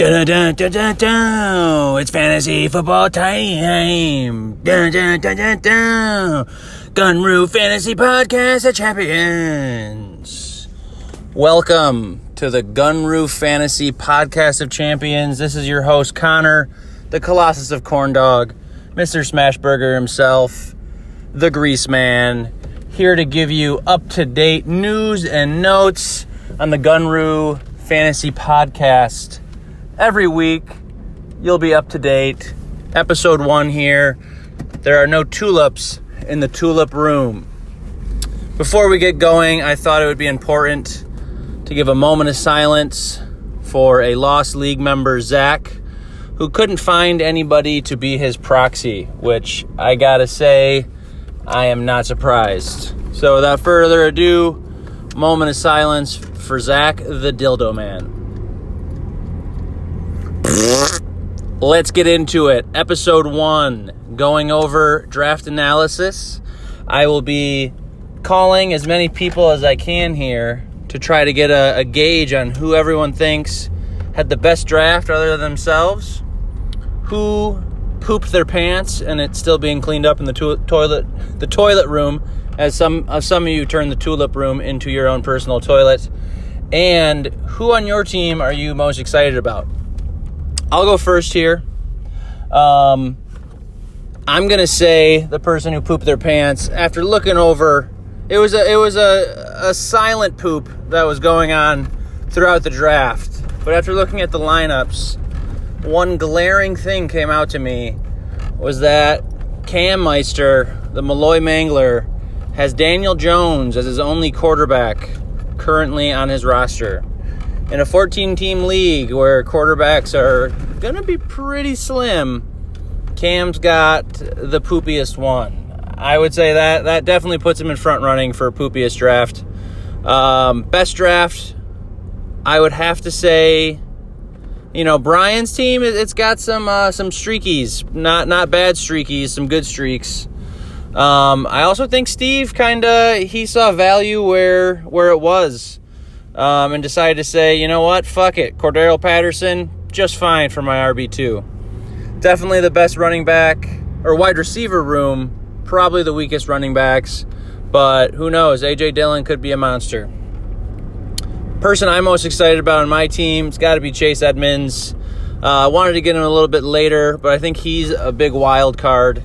Dun, dun, dun, dun, dun. It's fantasy football time. Dun, dun, dun, dun, dun. Gunroo Fantasy Podcast of Champions. Welcome to the Gunroo Fantasy Podcast of Champions. This is your host, Connor, the Colossus of Corn Dog, Mr. Smashburger himself, the Grease Man, here to give you up-to-date news and notes on the Gunroo Fantasy Podcast. Every week, you'll be up to date. Episode 1 here. There are no tulips in the Tulip room. Before we get going, I thought it would be important to give a moment of silence for a lost league member, Zach, who couldn't find anybody to be his proxy, which I gotta say, I am not surprised. So without further ado, moment of silence for Zach, the Dildo Man. Let's get into it. Episode 1, going over draft analysis. I will be calling as many people as I can here to try to get a gauge on who everyone thinks had the best draft other than themselves, who pooped their pants and it's still being cleaned up in the toilet room, as some of you turn the Tulip room into your own personal toilet, and who on your team are you most excited about? I'll go first here. I'm going to say the person who pooped their pants after looking over. It was a silent poop that was going on throughout the draft. But after looking at the lineups, one glaring thing came out to me was that Cam Meister, the Malloy Mangler, has Daniel Jones as his only quarterback currently on his roster. In a 14-team league where quarterbacks are going to be pretty slim, Cam's got the poopiest one. I would say that definitely puts him in front running for poopiest draft. Best draft, I would have to say, Brian's team, it's got some streakies, not bad streakies, some good streaks. I also think Steve he saw value where it was. And decided to say, you know what, fuck it. Cordero Patterson, just fine for my RB2. Definitely the best running back, or wide receiver room, probably the weakest running backs, but who knows, A.J. Dillon could be a monster. Person I'm most excited about on my team, it's got to be Chase Edmonds. I wanted to get him a little bit later, but I think he's a big wild card.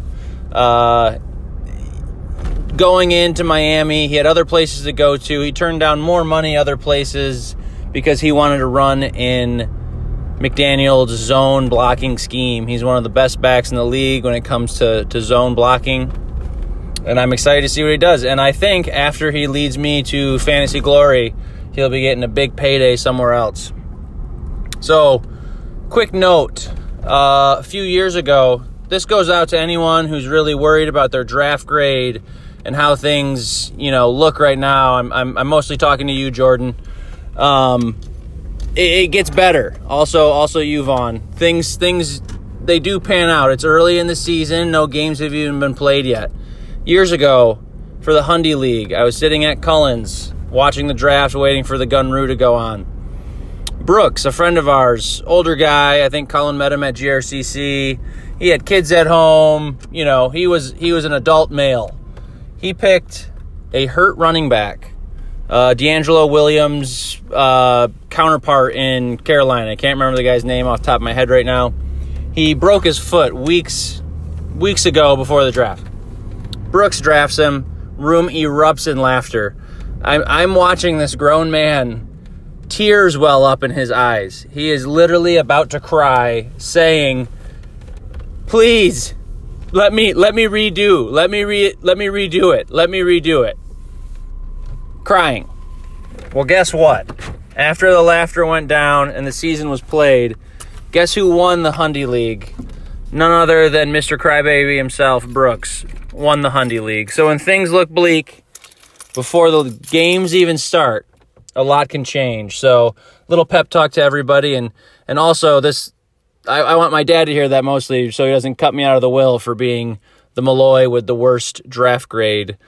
Going into Miami, he had other places to go to. He turned down more money other places because he wanted to run in McDaniel's zone blocking scheme. He's one of the best backs in the league when it comes to zone blocking. And I'm excited to see what he does. And I think after he leads me to fantasy glory, he'll be getting a big payday somewhere else. So, quick note. A few years ago, this goes out to anyone who's really worried about their draft grade and how things, look right now. I'm mostly talking to you, Jordan. It gets better. Also you, Vaughn. Things they do pan out. It's early in the season. No games have even been played yet. Years ago, for the Hundy League, I was sitting at Cullen's, watching the draft, waiting for the Gunroo to go on. Brooks, a friend of ours, older guy. I think Cullen met him at GRCC. He had kids at home. He was an adult male. He picked a hurt running back, D'Angelo Williams' counterpart in Carolina. I can't remember the guy's name off the top of my head right now. He broke his foot weeks ago before the draft. Brooks drafts him. Room erupts in laughter. I'm watching this grown man, tears well up in his eyes. He is literally about to cry, saying, "Please, Let me redo it. Crying. Well, guess what? After the laughter went down and the season was played, guess who won the Hundy League? None other than Mr. Crybaby himself, Brooks, won the Hundy League. So when things look bleak, before the games even start, a lot can change. So, little pep talk to everybody, and also this. I want my dad to hear that mostly so he doesn't cut me out of the will for being the Malloy with the worst draft grade.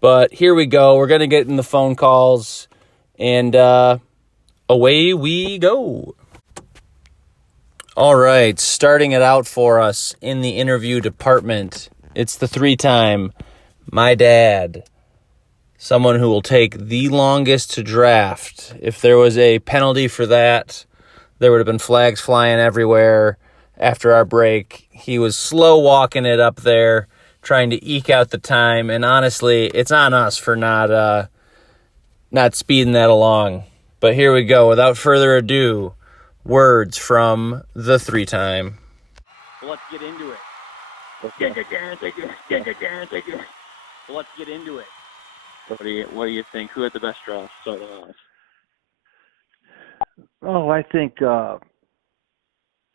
But here we go. We're going to get in the phone calls, and away we go. All right, starting it out for us in the interview department, it's the 3-time, my dad, someone who will take the longest to draft. If there was a penalty for that, there would have been flags flying everywhere after our break. He was slow walking it up there, trying to eke out the time, and honestly, it's on us for not speeding that along. But here we go. Without further ado, words from the 3-time. Let's get into it. Let's get into it. What do you think? Who had the best draft starting off? Oh, I think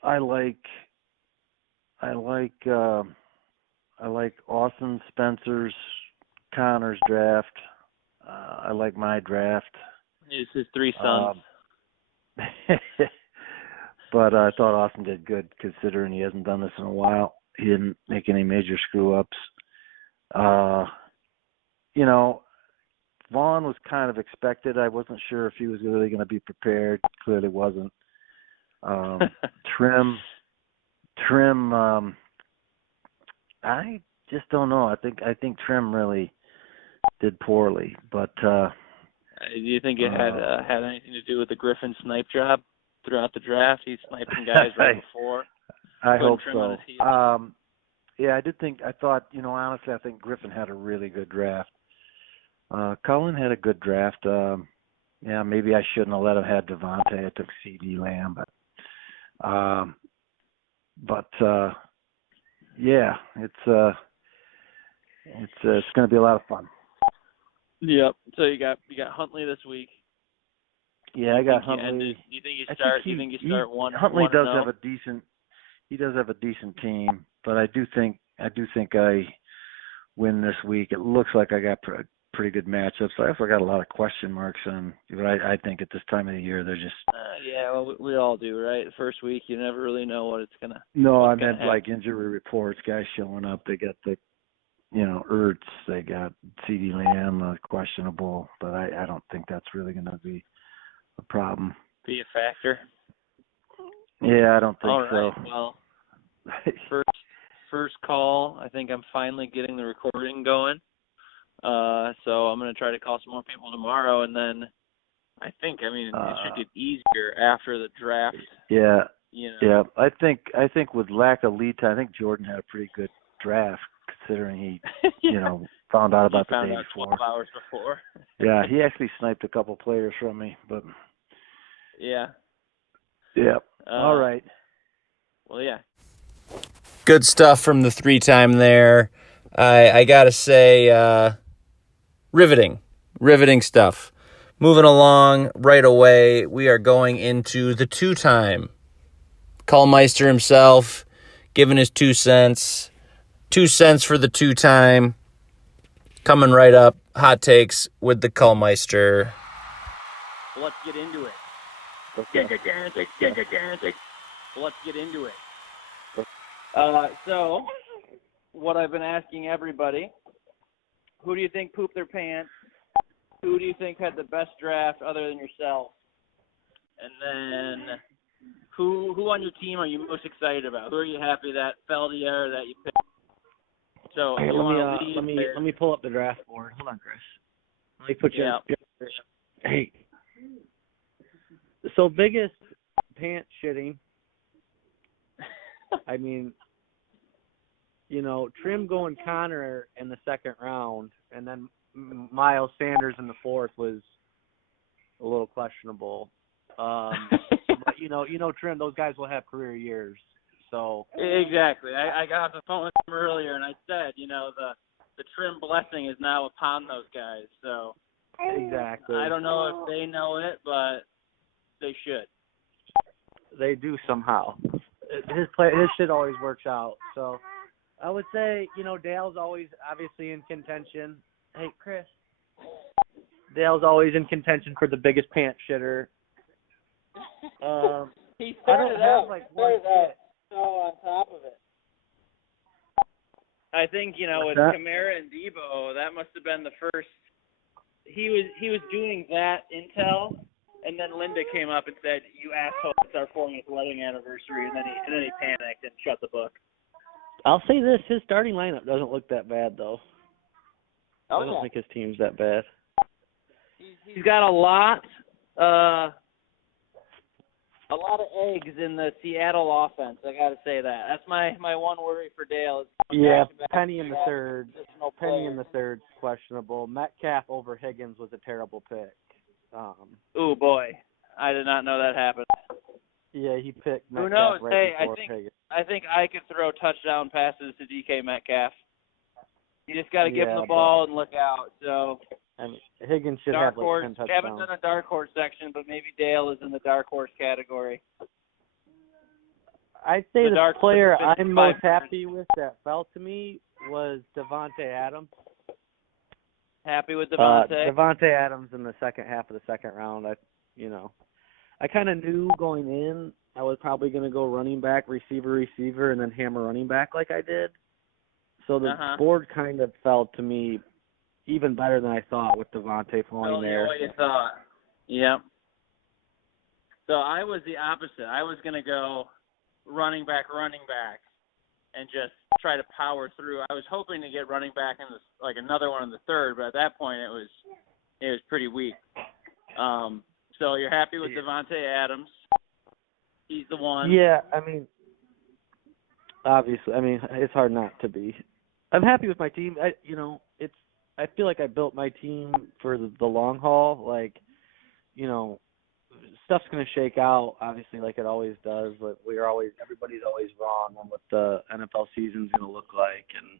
I like Austin Spencer's Connor's draft. I like my draft. It's his 3 sons. But I thought Austin did good considering he hasn't done this in a while. He didn't make any major screw-ups. Vaughn was kind of expected. I wasn't sure if he was really going to be prepared. Clearly wasn't. Trim. I just don't know. I think Trim really did poorly. But do you think it had anything to do with the Griffin snipe job throughout the draft? He's sniping guys right before. I hope so. Yeah, I did think. I thought. Honestly, I think Griffin had a really good draft. Cullen had a good draft. Yeah, maybe I shouldn't have let him have Devontae. I took C.D. Lamb, but yeah, it's going to be a lot of fun. Yep. So you got Huntley this week. Yeah, I got Huntley. You think you start one? Huntley does have a decent. He does have a decent team, but I do think I win this week. It looks like I got pretty good matchups. I also got a lot of question marks on. But I think at this time of the year they're just. Yeah, well, we all do, right? The first week you never really know what it's gonna. No, I meant like injury reports, guys showing up. They got the, Ertz. They got C.D. Lamb, questionable, but I don't think that's really going to be a problem. Be a factor. Yeah, I don't think all right. so. Well, first call. I think I'm finally getting the recording going. So I'm going to try to call some more people tomorrow, and then it should get easier after the draft. Yeah. Yeah. I think with lack of lead time, I think Jordan had a pretty good draft considering he, found out about the day before. 12 hours before. Yeah, he actually sniped a couple players from me, but. Yeah. Yeah. All right. Well, yeah. Good stuff from the 3-time there. I got to say, riveting stuff. Moving along right away, we are going into the 2-time. Callmeister himself giving his 2 cents. 2 cents for the 2-time. Coming right up, hot takes with the Callmeister. Let's get into it. Let's get into it. So, what I've been asking everybody, who do you think pooped their pants? Who do you think had the best draft other than yourself? And then, who on your team are you most excited about? Who are you happy that fell to you or that you picked? So, hey, let me pull up the draft board. Hold on, Chris. Let me put you. Yeah. Hey. So biggest pants shitting. I mean, Trim going Connor in the second round, and then Miles Sanders in the fourth was a little questionable. But Trim, those guys will have career years. So exactly. I got off the phone with him earlier, and I said, the Trim blessing is now upon those guys. So exactly. I don't know if they know it, but they should. They do somehow. His shit always works out. So I would say, Dale's always obviously in contention. Hey, Chris. Dale's always in contention for the biggest pants shitter. He started out so on top of it. I think, with Kamara and Debo, that must have been the first. He was doing that intel And then Linda came up and said, "You asshole, it's our 40th wedding anniversary," and then he panicked and shut the book. I'll say this: his starting lineup doesn't look that bad, though. Oh, I don't think his team's that bad. He's got a lot of eggs in the Seattle offense. I got to say that. That's my one worry for Dale. Yeah, Penny in the third. Penny in the third's questionable. Metcalf over Higgins was a terrible pick. Oh boy, I did not know that happened. Yeah, he picked Metcalf. Who knows? Right Hey, before Higgins. I think I could throw touchdown passes to DK Metcalf. You just got to give him the ball and look out. So. And Higgins should Dark have like horse. 10 touchdowns. We haven't done a dark horse section, but maybe Dale is in the dark horse category. I'd say the player I'm most years. happy with that fell to me was Devontae Adams. Happy with Devontae? Devontae Adams in the second half of the second round. I kind of knew going in I was probably going to go running back, receiver, and then hammer running back like I did. So the board kind of fell to me even better than I thought with Devontae falling there. What you thought. Yep. So I was the opposite. I was going to go running back, and just try to power through. I was hoping to get running back in another one in the third, but at that point it was pretty weak. So you're happy with Devontae Adams? He's the one. Yeah, obviously, it's hard not to be. I'm happy with my team. I feel like I built my team for the long haul. Stuff's going to shake out, obviously, like it always does. But everybody's always wrong on what the NFL season's going to look like. And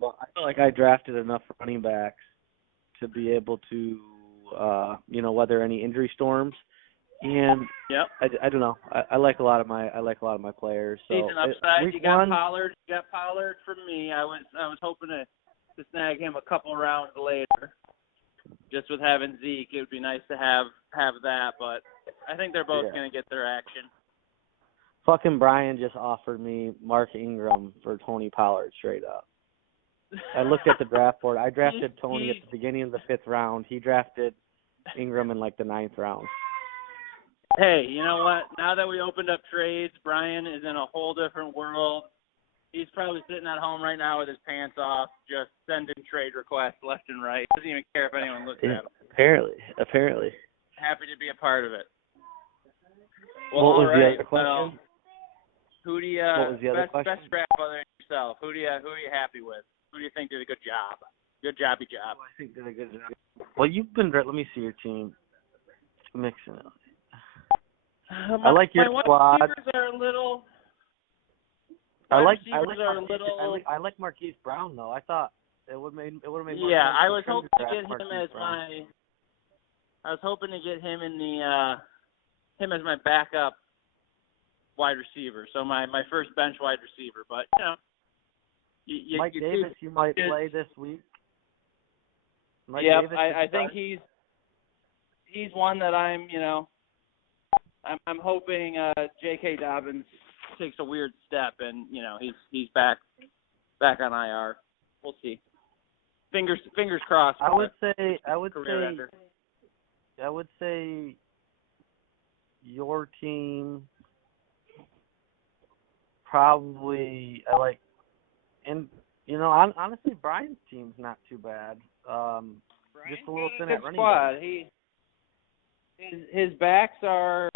but I feel like I drafted enough running backs to be able to, weather any injury storms. And I don't know. I like a lot of my players. So decent upside. You got Pollard. You got Pollard from me. I was hoping to snag him a couple rounds later. Just with having Zeke, it would be nice to have that. But I think they're both going to get their action. Fucking Brian just offered me Mark Ingram for Tony Pollard straight up. I looked at the draft board. I drafted Tony at the beginning of the 5th round. He drafted Ingram in the 9th round. Hey, you know what? Now that we opened up trades, Brian is in a whole different world. He's probably sitting at home right now with his pants off, just sending trade requests left and right. Doesn't even care if anyone looks at him. Apparently. Happy to be a part of it. Well, what was the other question? Who do you best draft other than yourself? Who are you happy with? Who do you think did a good job? Good jobby job. I think did a good job. Well, you've been. Let me see your team. Mixing it. I like your squad. I like Marquise Brown though. I thought it would have made more sense. Yeah, I was hoping to get him as my. I was hoping to get him in him as my backup wide receiver. So my first bench wide receiver, but Mike Davis, you might play this week. Yeah, I think he's one that I'm hoping J.K. Dobbins takes a weird step and he's back on IR. We'll see. Fingers crossed. I would say your team probably honestly Brian's team's not too bad. Just a little thin at running back. His backs are,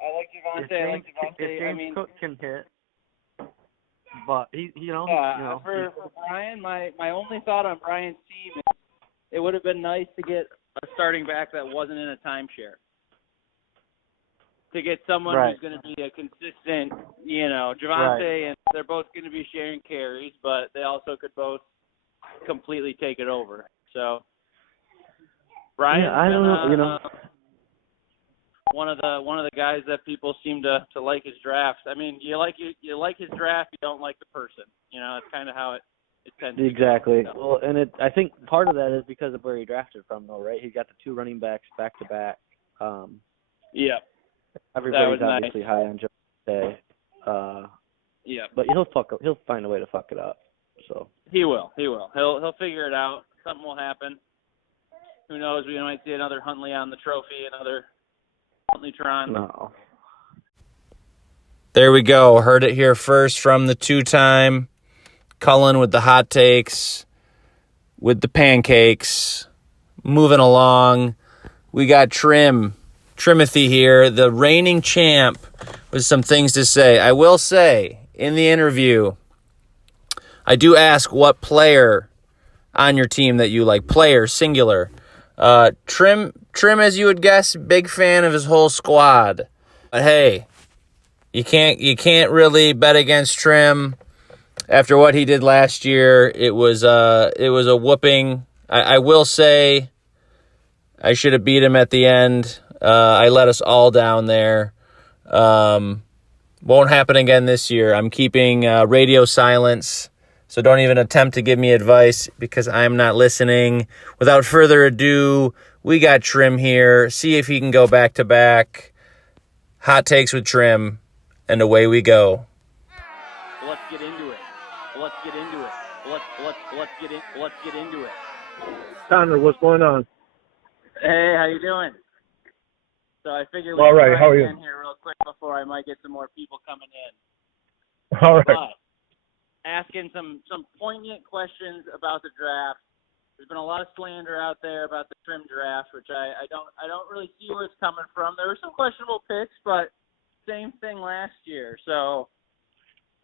I like Devontae. If James Cook can hit, but for Brian, my only thought on Brian's team is it would have been nice to get a starting back that wasn't in a timeshare. To get someone who's going to be a consistent, Javonte, and they're both going to be sharing carries, but they also could both completely take it over. So Brian's one of the guys that people seem to like his drafts. I mean, you like his draft, you don't like the person. It's kind of how it tends to exactly. go. Well, and I think part of that is because of where he drafted from, though, right? He got the 2 running backs back to back. Yeah. Everybody's obviously high on Javonte. Yeah. But he'll find a way to fuck it up. So he will. He'll figure it out. Something will happen. Who knows? We might see another Huntley on the trophy, another Huntley-tron. No. There we go. Heard it here first from the two-time Cullen with the hot takes, with the pancakes. Moving along, we got Trimothy here, the reigning champ, with some things to say. I will say, in the interview, I do ask what player on your team that you like. Player, singular. Trim, as you would guess, big fan of his whole squad. But hey, you can't really bet against Trim. After what he did last year, it was a whooping. I will say I should have beat him at the end. I let us all down there. Won't happen again this year. I'm keeping radio silence, so don't even attempt to give me advice because I'm not listening. Without further ado, we got Trim here. See if he can go back-to-back. Hot takes with Trim, and away we go. Let's get into it. Let's get into it. Let's get into it. Connor, what's going on? Hey, how you doing? So I figured we All could right, how try are you? again here real quick before I might get some more people coming in. All right. But asking some poignant questions about the draft. There's been a lot of slander out there about the Trim draft, which I don't really see where it's coming from. There were some questionable picks, but same thing last year. So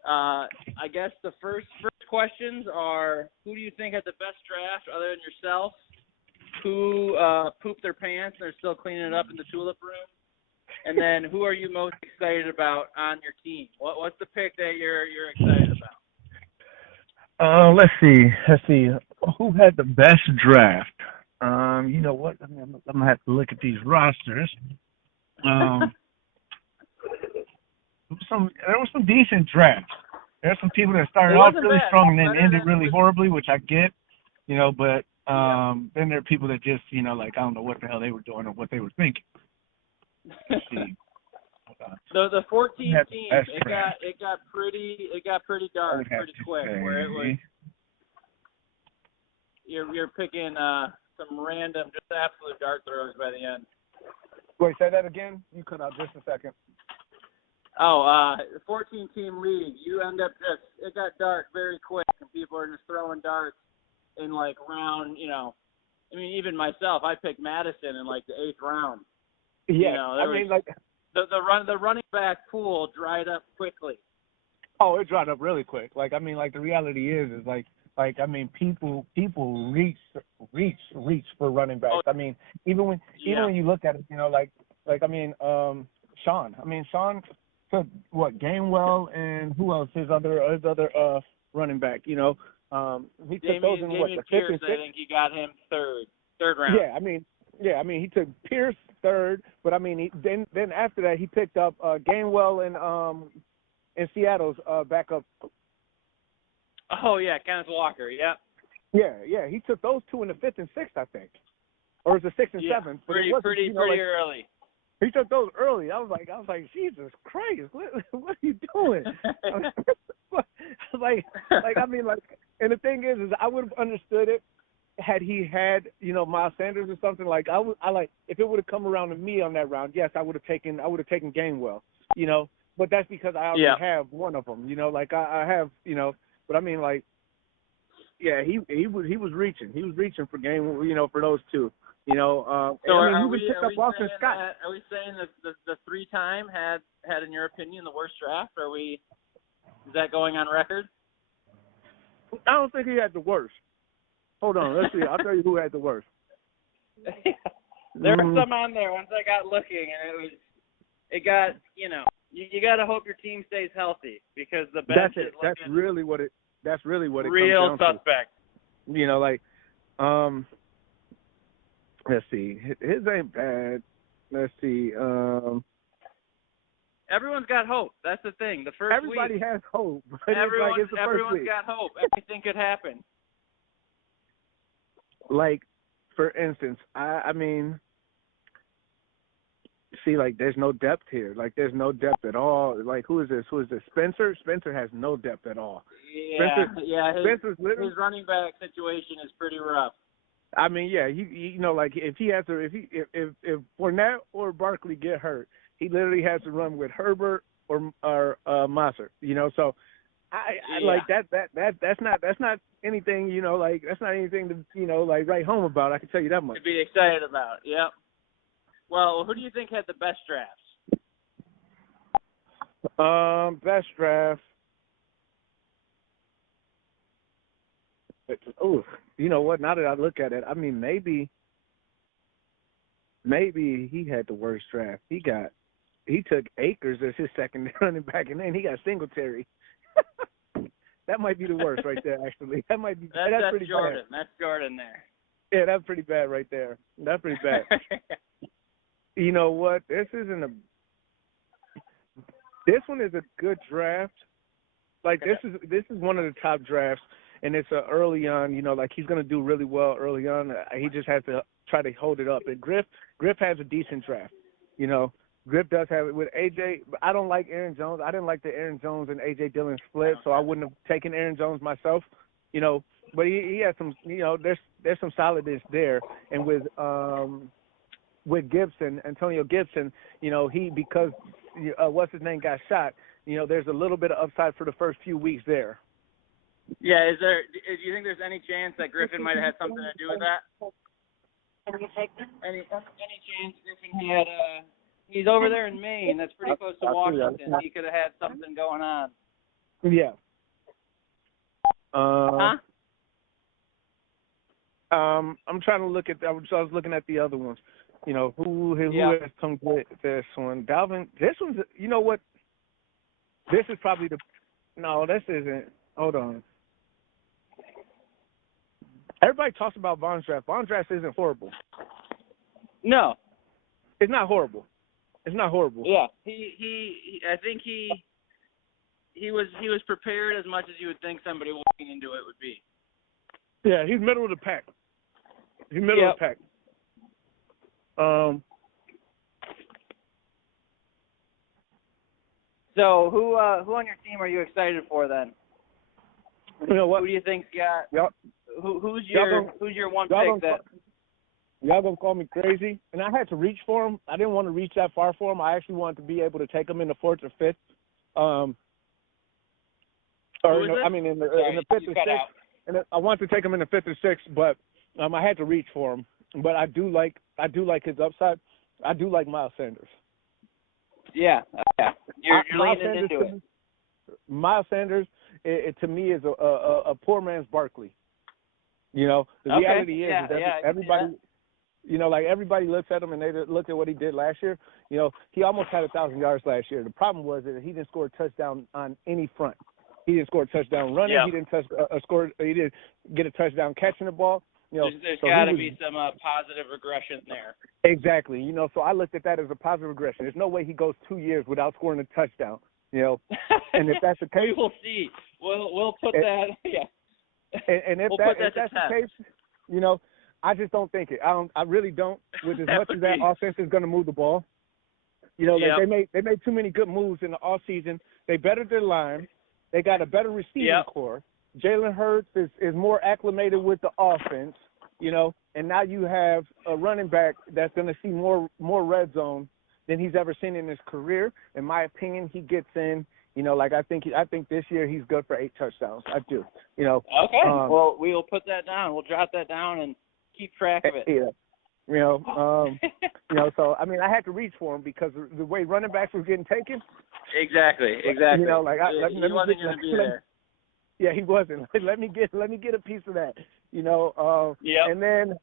I guess the first questions are: who do you think had the best draft other than yourself? Who pooped their pants and they're still cleaning it up in the Tulip room? And then who are you most excited about on your team? What's the pick that you're excited about? Let's see. Who had the best draft? You know what? I'm gonna have to look at these rosters. There were some decent drafts. There are some people that started off really strong and then ended really horribly, which I get. You know, but then there are people that just, you know, like I don't know what the hell they were doing or what they were thinking. Let's see. So the 14 team, it draft. got pretty dark pretty quick. Where it was, you're picking some random, just absolute dart throws by the end. Wait, say that again. You cut out just a second. Oh, 14 team league. You end up it got dark very quick, and people are just throwing darts in like round. You know, I mean, even myself, I picked Madison in like the 8th round. Yeah, You know, I mean, like. The running back pool dried up quickly. Oh, it dried up really quick. Like, I mean, like the reality is like I mean, people reach for running backs. I mean, even when you look at it, you know, like I mean, Sean. I mean, Sean took what Gainwell and who else? His other running back. You know, he took those in what the 5th and 6th. I think he got him third round. Yeah, I mean, he took Pierce third, but I mean, then after that he picked up Gainwell in Seattle's backup. Oh yeah, Kenneth Walker. Yeah. Yeah, he took those two in the 5th and 6th, I think, or it was the 6th and 7th. But pretty early. He took those early. I was like, Jesus Christ, what are you doing? like, I mean, like, and the thing is I would have understood it had he had, you know, Miles Sanders or something. Like, I like if it would have come around to me on that round, yes, I would have taken Gainwell, you know, but that's because I already have one of them, you know, like I have, you know, but I mean, like, yeah, he was reaching for Gainwell, you know, for those two. You know, so I mean, are we saying the 3-time had in your opinion the worst draft? Is that going on record? I don't think he had the worst. Hold on, let's see. I'll tell you who had the worst. There were some on there once I got looking, and it got, you know, you got to hope your team stays healthy because the bench is looking. That's really what it real comes down suspect. To. You know, like, let's see. His ain't bad. Let's see. Everyone's got hope. That's the thing. The first everybody week, has hope. Everyone's week. got hope. Everything could happen. Like, for instance, I mean, see, like, there's no depth here. Like, there's no depth at all. Like, who is this? Spencer? Spencer has no depth at all. Yeah, his running back situation is pretty rough. I mean, yeah, you know, like if he has to, if Fournette or Barkley get hurt, he literally has to run with Herbert or Mossert. You know, so I like that's not anything, you know, like that's not anything to, you know, like write home about. I can tell you that much. To be excited about. Yep. Well, who do you think had the best drafts? Best draft. Oh, you know what? Now that I look at it, I mean, maybe he had the worst draft. He took Akers as his second running back, and then he got Singletary. That might be the worst right there, actually. That might be. That's pretty Jordan. bad. That's Jordan there. Yeah, that's pretty bad right there. That's pretty bad. You know what? This one is a good draft. Like this is one of the top drafts, and it's early on. You know, like he's gonna do really well early on. He just has to try to hold it up. And Griff has a decent draft. You know, Griff does have it with AJ. But I don't like Aaron Jones. I didn't like the Aaron Jones and AJ Dillon split, so I wouldn't have taken Aaron Jones myself. You know, but he has some. You know, there's some solidness there, and with Gibson, Antonio Gibson, you know, because what's his name got shot, you know, there's a little bit of upside for the first few weeks there. Yeah, do you think there's any chance that Griffin might have had something to do with that? Any chance Griffin had he's over there in Maine, that's pretty close to Washington. He could have had something going on. Yeah. I'm trying to look at I was looking at the other ones. You know, who has come with this one? Dalvin, this one's, you know what? This is probably this isn't. Hold on. Everybody talks about Von's draft. Von's draft isn't horrible. No. It's not horrible. It's not horrible. Yeah. I think he was prepared as much as you would think somebody walking into it would be. Yeah, he's middle of the pack. He's middle of the pack. So who on your team are you excited for then? You know what? Who do you think's got? Yep. Who's your one pick that? Y'all gonna call me crazy, and I had to reach for him. I didn't want to reach that far for him. I actually wanted to be able to take him in the 4th or 5th. In the 5th or 6th. And I wanted to take him in the 5th or 6th, but I had to reach for him. But I do like his upside. I do like Miles Sanders. Yeah. You're leaning into it. Miles Sanders, it to me is a poor man's Barkley. You know, the reality is that everybody, you know, like everybody looks at him and they look at what he did last year. You know, he almost had 1,000 yards last year. The problem was that he didn't score a touchdown on any front. He didn't score a touchdown running. Yeah. He didn't He didn't get a touchdown catching the ball. You know, there's got to be some positive regression there. Exactly. You know, so I looked at that as a positive regression. There's no way he goes 2 years without scoring a touchdown. You know, and if that's the case, we will see. We'll put that. Yeah. And if that's the case, you know, I just don't think it. I really don't. With as much as that offense is going to move the ball, you know, like they made too many good moves in the off season. They bettered their line. They got a better receiving core. Jalen Hurts is more acclimated with the offense, you know, and now you have a running back that's going to see more red zone than he's ever seen in his career. In my opinion, he gets in. You know, like I think this year he's good for 8 touchdowns. I do. You know. Okay. Well, we will put that down. We'll jot that down and keep track of it. Yeah. You know. You know. So I mean, I had to reach for him because the way running backs were getting taken. Exactly. You know, like he wasn't going to be there. Yeah, he wasn't. Let me get a piece of that. You know. And then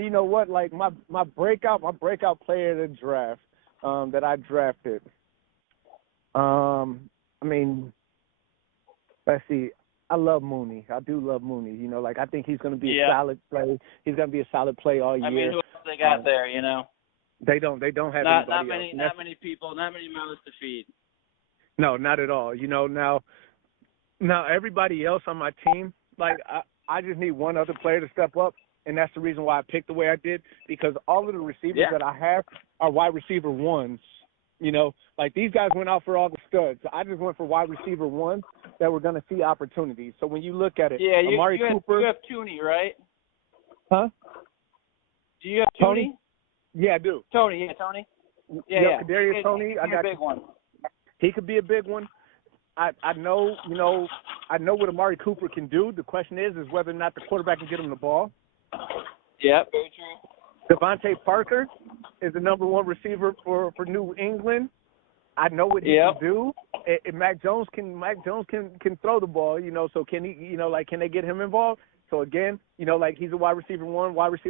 you know what? Like my breakout player of the draft that I drafted. I mean, let's see. I love Mooney. I do love Mooney. You know, like I think he's going to be a solid play. He's going to be a solid play all year. I mean, who else they got there? You know, they don't have not anybody not many people, not many mouths to feed. No, not at all. You know, now everybody else on my team, like I just need one other player to step up, and that's the reason why I picked the way I did, because all of the receivers that I have are wide receiver ones. You know, like these guys went out for all the studs. I just went for wide receiver ones that were going to see opportunities. So when you look at it, Amari Cooper. You have Tooney, right? Huh? Do you have Tony? Yeah, I do. Tony. Yeah. Kadarius Toney. I got a big one. He could be a big one. I know, I know what Amari Cooper can do. The question is whether or not the quarterback can get him the ball. Yeah, very true. Devontae Parker is the number one receiver for New England. I know what he can do. And Mac Jones can throw the ball, so can he, can they get him involved? So again, he's a wide receiver one, whereas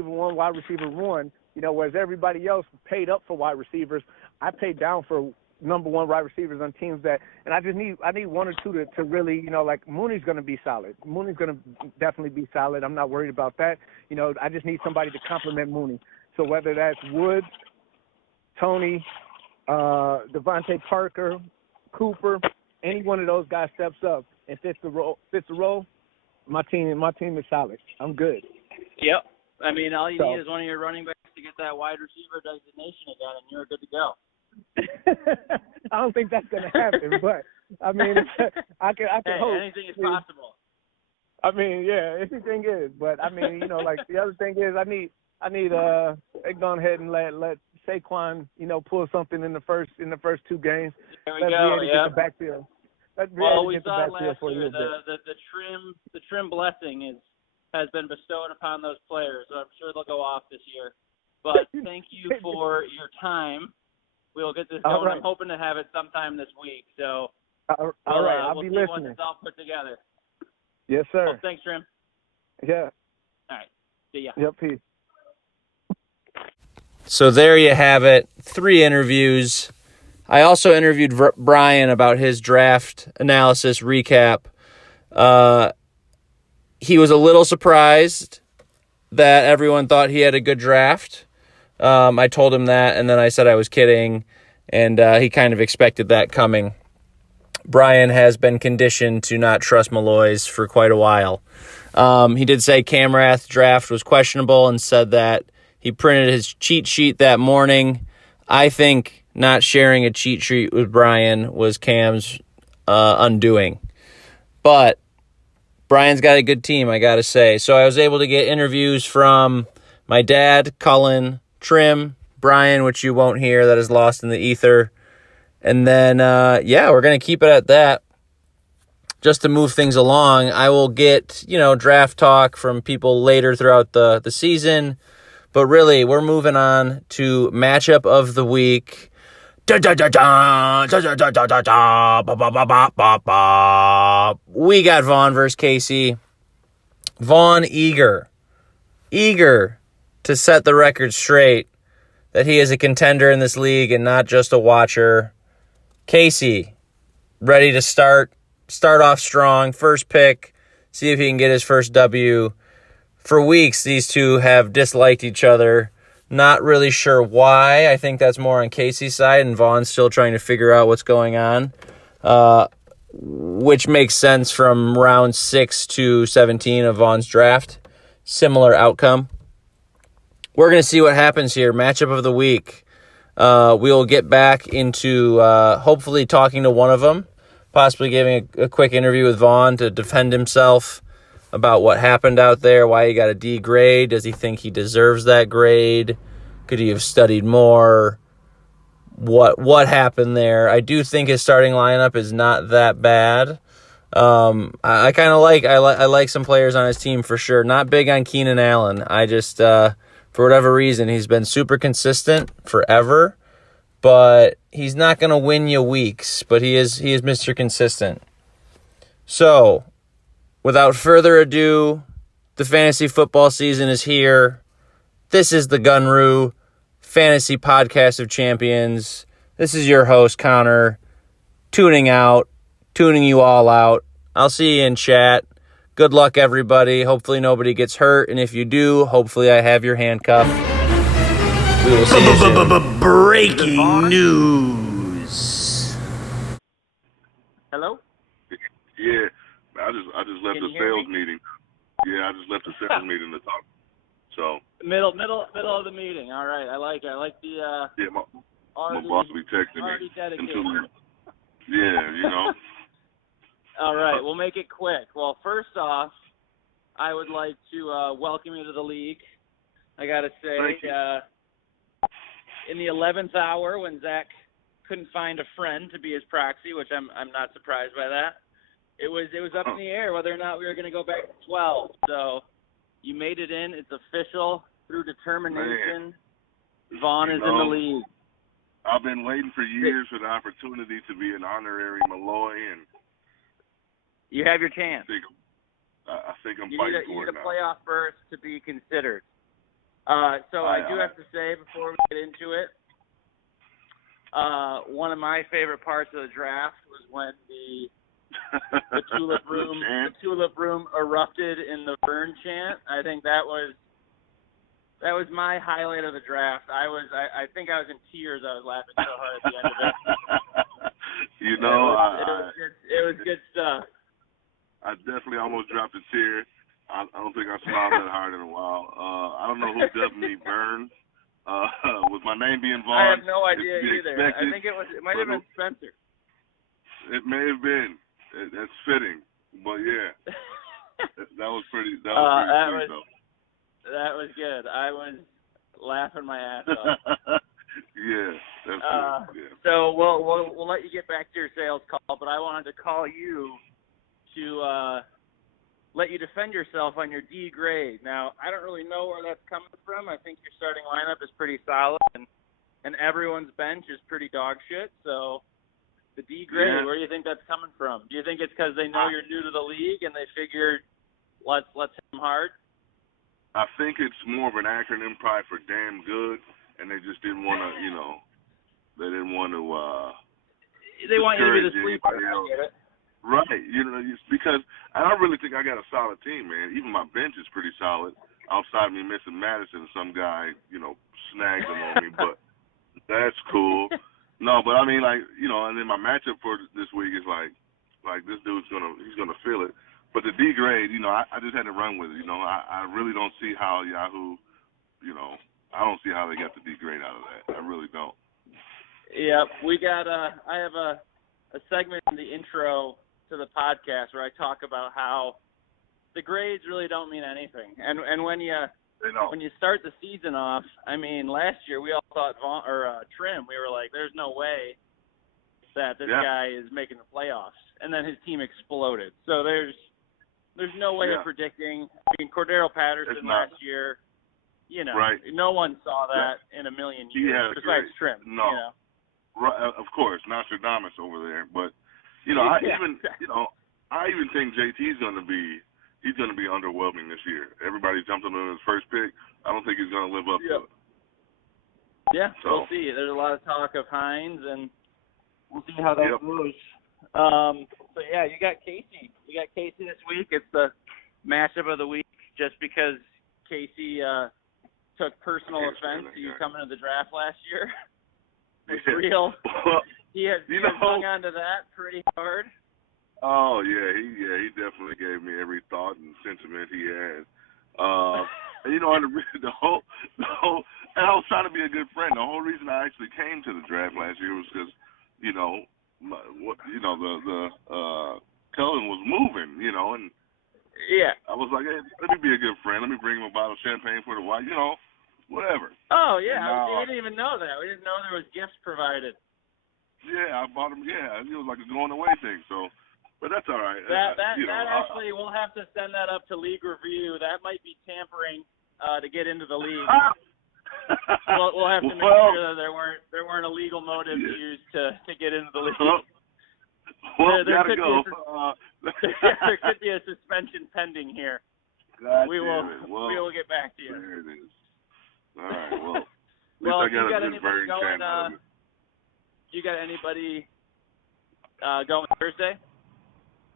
everybody else paid up for wide receivers. I paid down for number one wide receivers on teams and I need one or two to really, Mooney's going to be solid. Mooney's going to definitely be solid. I'm not worried about that. I just need somebody to complement Mooney. So whether that's Woods, Tony, Devontae Parker, Cooper, any one of those guys steps up and fits the role, my team is solid. I'm good. Yep. I mean, all you need is one of your running backs to get that wide receiver designation again, and you're good to go. I don't think that's going to happen, but I mean, I can hope. Anything is possible. I mean, yeah, anything is. But I mean, the other thing is, I need they go ahead and let Saquon, pull something in the first two games. There we go. Yeah. Get the backfield. We saw it last year. The trim blessing has been bestowed upon those players. So I'm sure they'll go off this year. But thank you for your time. We'll get this going. Right. I'm hoping to have it sometime this week. So all right, I'll we'll be see listening. once it's all put together. Yes, sir. Well, thanks, Trim. Yeah. All right. See ya. Yep, peace. So there you have it. 3 interviews. I also interviewed Brian about his draft analysis recap. He was a little surprised that everyone thought he had a good draft. I told him that, and then I said I was kidding, and he kind of expected that coming. Brian has been conditioned to not trust Malloy's for quite a while. He did say Camrath's draft was questionable and said that he printed his cheat sheet that morning. I think not sharing a cheat sheet with Brian was Cam's undoing. But Brian's got a good team, I got to say. So I was able to get interviews from my dad, Cullen, Trim, Brian, which you won't hear, that is lost in the ether. And then, we're going to keep it at that. Just to move things along, I will get, draft talk from people later throughout the season. But really, we're moving on to matchup of the week. We got Vaughn versus Casey. Vaughn eager to set the record straight that he is a contender in this league and not just a watcher. Casey, ready to start off strong, first pick, see if he can get his first W. For weeks, these two have disliked each other. Not really sure why. I think that's more on Casey's side, and Vaughn's still trying to figure out what's going on, which makes sense from round 6 to 17 of Vaughn's draft. Similar outcome. We're going to see what happens here. Matchup of the week. We'll get back into hopefully talking to one of them, possibly giving a quick interview with Vaughn to defend himself about what happened out there, why he got a D grade. Does he think he deserves that grade? Could he have studied more? What happened there? I do think his starting lineup is not that bad. I kind of I like some players on his team for sure. Not big on Keenan Allen. I just for whatever reason he's been super consistent forever, but he's not going to win you weeks. But he is Mr. Consistent. So, without further ado, the fantasy football season is here. This is the Gunru Fantasy Podcast of Champions. This is your host, Connor, tuning you all out. I'll see you in chat. Good luck, everybody. Hopefully nobody gets hurt, and if you do, hopefully I have your handcuff. We will see you soon. Breaking news. Hello? Yeah. I just left the sales meeting. Yeah, I just left the sales meeting to talk. So middle of the meeting. All right, I like the my boss will be texting me. Yeah, All right, we'll make it quick. Well, first off, I would like to welcome you to the league. I got to say, in the 11th hour when Zach couldn't find a friend to be his proxy, which I'm not surprised by that, it was up in the air whether or not we were going to go back to 12. So you made it in. It's official through determination. Man. Vaughn is in the league. I've been waiting for years for the opportunity to be an honorary Malloy, and you have your chance. I think I'm fighting for it now. You need a playoff berth to be considered. So I do have to say before we get into it, one of my favorite parts of the draft was when the Tulip room erupted in the Vern chant. I think that was my highlight of the draft. I think I was in tears. I was laughing so hard at the end of it. It was good stuff. I definitely almost dropped a tear. I don't think I smiled that hard in a while. I don't know who dubbed me Vern. With my name being Vaughn, I have no idea either. I think it might have been Spencer. It may have been. That's fitting. But yeah, that was pretty. That was good. I was laughing my ass off. Yeah, that's good. Yeah. So we'll let you get back to your sales call, but I wanted to call you to let you defend yourself on your D grade. Now, I don't really know where that's coming from. I think your starting lineup is pretty solid, and everyone's bench is pretty dog shit. So the D grade, where do you think that's coming from? Do you think it's because they know you're new to the league and they figured let's hit them hard? I think it's more of an acronym probably for damn good, and they just didn't want to, they didn't want to they want you to be the sleeper. I get it. Right, because I don't really think I got a solid team, man. Even my bench is pretty solid. Outside me missing Madison, some guy, snagged him on me, but that's cool. No, but I mean, and then my matchup for this week is like this dude's he's gonna feel it. But the D grade, I just had to run with it. I really don't see how Yahoo, I don't see how they got the D grade out of that. I really don't. Yep, we got. I have a segment in the intro to the podcast where I talk about how the grades really don't mean anything, and when you start the season off, I mean, last year we all thought Trim, we were like, there's no way that this guy is making the playoffs, and then his team exploded. So there's no way of predicting. I mean, Cordero Patterson last year, right. No one saw that in a million years besides Trim. No. Right, of course, Nostradamus over there, but I even think JT's going to be underwhelming this year. Everybody jumped on his first pick. I don't think he's going to live up to it. Yeah, we'll see. There's a lot of talk of Hines, and we'll see how that goes. So yeah, you got Casey. This week. It's the matchup of the week, just because Casey took personal offense to you coming to the draft last year. It's real. He has hung on to that pretty hard. Oh yeah, he definitely gave me every thought and sentiment he had. And the whole, and I was trying to be a good friend. The whole reason I actually came to the draft last year was because, the Cullen was moving, and I was like, hey, let me be a good friend. Let me bring him a bottle of champagne for the wife, whatever. Oh yeah, we didn't even know that. We didn't know there was gifts provided. Yeah, I bought him. Yeah, it was like a going away thing. So, but that's all right. That actually, we'll have to send that up to league review. That might be tampering to get into the league. we'll have to make sure that there weren't illegal motives used to get into the league. Well, there gotta go. There could be a suspension pending here. We will get back to you. There it is. All right. Well, well, you got anybody going? You got anybody going Thursday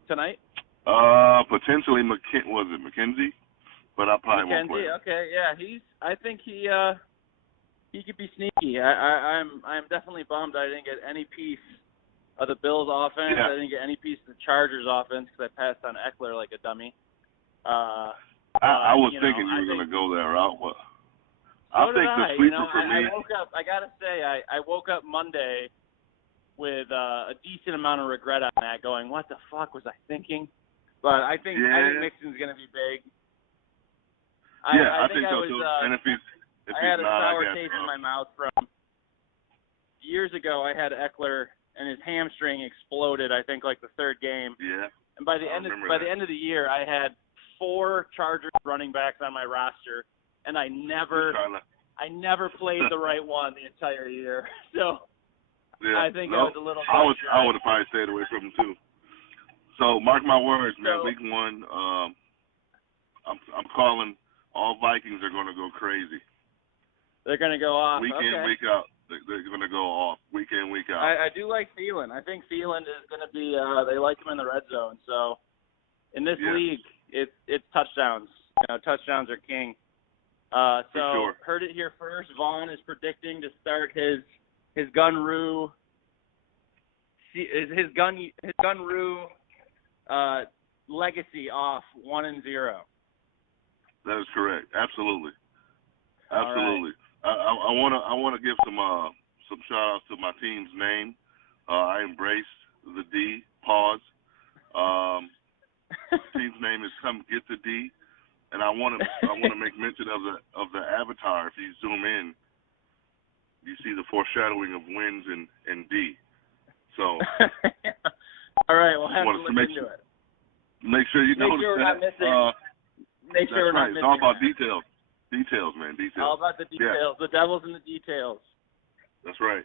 tonight? Potentially McKenzie, but I probably won't play. Okay, yeah, I think he could be sneaky. I'm definitely bummed I didn't get any piece of the Bills offense. I didn't get any piece of the Chargers offense because I passed on Eckler like a dummy. I was thinking you were going to go that route. But I think the sleeper for me. I gotta say, I woke up Monday with a decent amount of regret on that, going, what the fuck was I thinking? But I think Mixon's going to be big. I think so too. And If I had he's a not, I sour got taste in my mouth from years ago. I had Eckler, and his hamstring exploded. I think like the third game. Yeah. And by the end of the year, I had 4 Chargers running backs on my roster, and I never played the right one the entire year. So yeah, I think I was a little. I would have probably stayed away from him too. So mark my words, man. So, Week 1, I'm calling. All Vikings are going to go crazy. They're going to go off. Week in, week out. They're going to go off. Week in, week out. I do like Thielen. I think Thielen is going to be. They like him in the red zone. So in this league, it's touchdowns. Touchdowns are king. So sure. Heard it here first. Vaughn is predicting to start his Gunru legacy off 1-0. That is correct. Absolutely. All Absolutely. right. I wanna give some shout outs to my team's name. I embraced the D pause. Team's name is Come Get the D, and I wanna make mention of the avatar. If you zoom in, you see the foreshadowing of wins in D. So all right, we'll have to look into it. Make sure you notice we're that. not missing. Make sure we're not missing. It's all about details. Details, man. Details. All about the details. Yeah. The devil's in the details. That's right.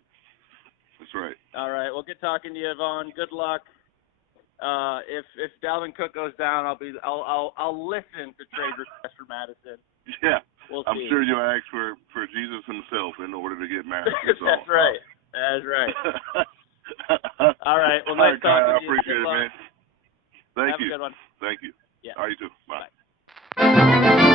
That's right. All right. Well, good talking to you, Vaughn. Good luck. If Dalvin Cook goes down, I'll listen to trade requests for Madison. Yeah. We'll I'm see. sure you'll ask for Jesus himself in order to get Madison. So. That's right. That's right. All right. Well, nice talking to you. I appreciate it, man. Thank you. Have a good one. Thank you. Yeah. All right, you too. Bye. Bye.